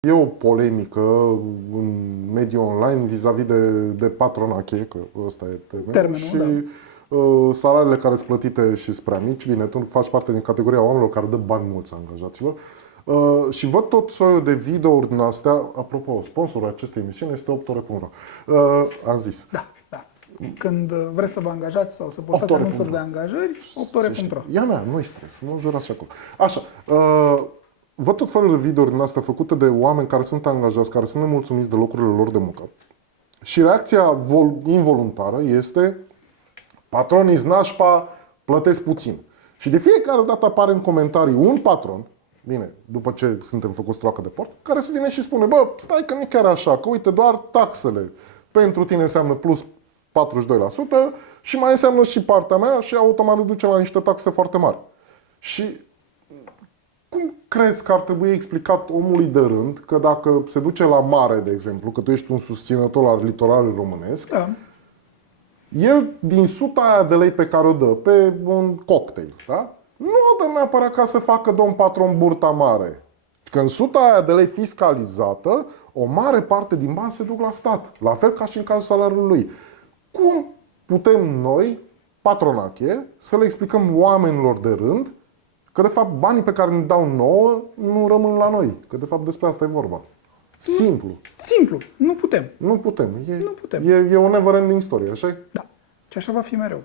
E o polemică în mediul online vis-a-vis de patronache, că ăsta e termenul, și salariile care sunt plătite și sunt prea mici. Bine, tu faci parte din categoria oamenilor care dă bani mulți angajaților. Și văd tot soiul de videouri din astea. Apropo, sponsorul acestei emisiuni este 8ore.ro. Am zis. Da. Când vreți să vă angajați sau să postați anunțuri de angajări, 8ore.ro. Ia mea, nu-i stres, nu jurați și acolo. Așa, văd tot felul de videouri din astea făcute de oameni care sunt angajați, care sunt nemulțumiți de locurile lor de muncă. Și reacția involuntară este: patronii nașpa, plătesc puțin. Și de fiecare dată apare în comentarii un patron, bine, după ce suntem făcuți troacă de port, care se vine și spune: bă, stai că nu e chiar așa, că uite, doar taxele pentru tine înseamnă plus 42% și mai înseamnă și partea mea și automat duce la niște taxe foarte mari. Și cum crezi că ar trebui explicat omului de rând că dacă se duce la mare, de exemplu, că tu ești un susținător al litoralului românesc, el din suta aia de lei pe care o dă pe un cocktail, da? Nu o dă neapărat ca să facă domn patron burta mare. Că în suta aia de lei fiscalizată, o mare parte din bani se duc la stat. La fel ca și în cazul salariului lui. Cum putem noi, patronache, să le explicăm oamenilor de rând că de fapt banii pe care ne dau nouă nu rămân la noi? Că de fapt despre asta e vorba. Simplu. Simplu. Nu putem. Nu putem. Nu putem. E o never ending story, așa? Da. Și așa va fi mereu.